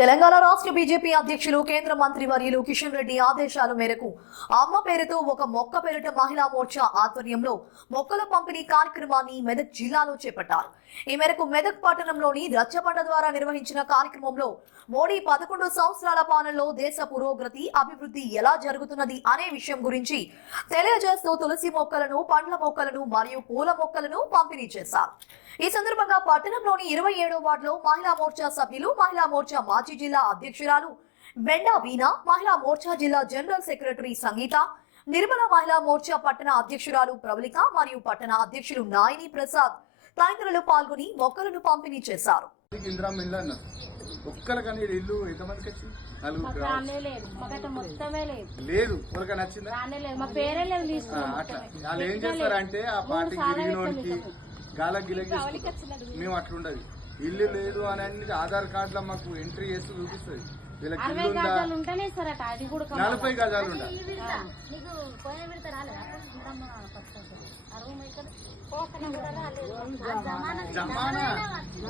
తెలంగాణ రాష్ట్ర బీజేపీ అధ్యక్షులు కేంద్ర మంత్రి వర్యులు కిషన్ రెడ్డి ఆదేశాల మేరకు అమ్మ పేరుతో ఒక మొక్క పేరిట మహిళా మోర్చా ఆధ్వర్యంలో మొక్కల పంపిణీ కార్యక్రమాన్ని మెదక్ జిల్లాలో చేపట్టారు. ఈ మేరకు మెదక్ పట్టణంలోని రచ్చబండ ద్వారా నిర్వహించిన కార్యక్రమంలో మోడీ పదకొండు సంవత్సరాల పాలనలో దేశ పురోగతి అభివృద్ధి ఎలా జరుగుతున్నది అనే విషయం గురించి తెలియజేస్తూ తులసి మొక్కలను పండ్ల మొక్కలను మరియు పూల మొక్కలను పంపిణీ చేశారు. ఈ సందర్భంగా పట్టణంలోని ఇరవై ఏడో వార్డులో మహిళా మోర్చా సభ్యులు మహిళా మోర్చా మాజీ జిల్లా అధ్యక్షురాలు బెండా వీణ మహిళా మోర్చా జిల్లా జనరల్ సెక్రటరీ సంగీత నిర్మల మహిళా మోర్చా పట్టణ అధ్యక్షురాలు ప్రవళిక మరియు పట్టణ అధ్యక్షులు నాయిని ప్రసాద్ తదితరులు పాల్గొని మొక్కలను పంపిణీ చేశారు. ఒక్కరికని ఇల్లు ఎంతమందికి వచ్చింది? నలుగురు లేదు. నచ్చిందా? లేదు. ఆ, తీసుకున్నాం అట్లా. వాళ్ళు ఏం చేస్తారంటే ఆ పార్టీ గాల గిలకి మేము అట్లుండదు. ఇల్లు లేదు అని అన్ని ఆధార్ కార్డులో మాకు ఎంట్రీ చేస్తూ చూపిస్తుంది. వీళ్ళకి ఇల్లు ఉందా. నలభై గజాలు ఉండాలి ఆ. జమానా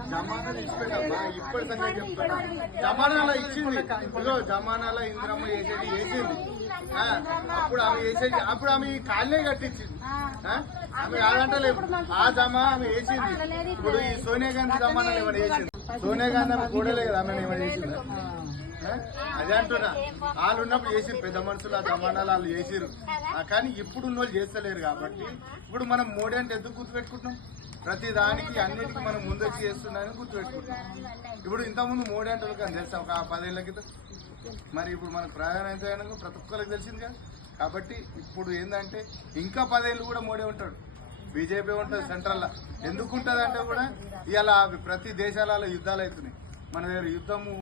జమానా? ఇచ్చిపెట్టమ్మా ఇప్పటి సంగతి చెప్తాను జమానాలో ఇచ్చింది. ఇదిగో జమానాలో ఇంద్రమ్మ వేసేది వేసింది ఆ, అప్పుడు ఆమె వేసేది అప్పుడు ఆమె ఈ కాళ్ళే కట్టించింది. ఆ? ఆమె కాదంటలేదు. ఆ జమా ఆమె వేసింది ఇప్పుడు ఈ సోనియా గాంధీ జమానాలో ఏమైనా వేసింది సోనియా గాంధీ ఆమె కూడలే కదా ఆమె ఏమైనా వేసింది అదే అంటున్నా. వాళ్ళు ఉన్నప్పుడు చేసిరు పెద్ద మనుషులు ఆ జమానాలు వాళ్ళు చేసిరు కానీ ఇప్పుడు ఉన్న వాళ్ళు చేస్తలేరు కాబట్టి ఇప్పుడు మనం మోడీ అంటే ఎందుకు గుర్తుపెట్టుకుంటున్నాం? ప్రతి దానికి అన్నిటికీ మనం ముందొచ్చి చేస్తున్నామని గుర్తుపెట్టుకుంటున్నాం. ఇప్పుడు ఇంతకుముందు మోడీ అంటే తెలుసా? ఒక పదేళ్ళ క్రితం మరి ఇప్పుడు మనకు ప్రయాణం ఎంత అయినా ప్రతి ఒక్కరికి తెలిసింది కదా కాబట్టి ఇప్పుడు ఏంటంటే ఇంకా పదేళ్ళు కూడా మోడీ ఉంటాడు. బీజేపీ ఉంటుంది సెంట్రల్లో. ఎందుకు ఉంటుంది అంటే కూడా ఇలా ప్రతి దేశాలలో యుద్ధాలు అవుతున్నాయి. మన దగ్గర యుద్ధము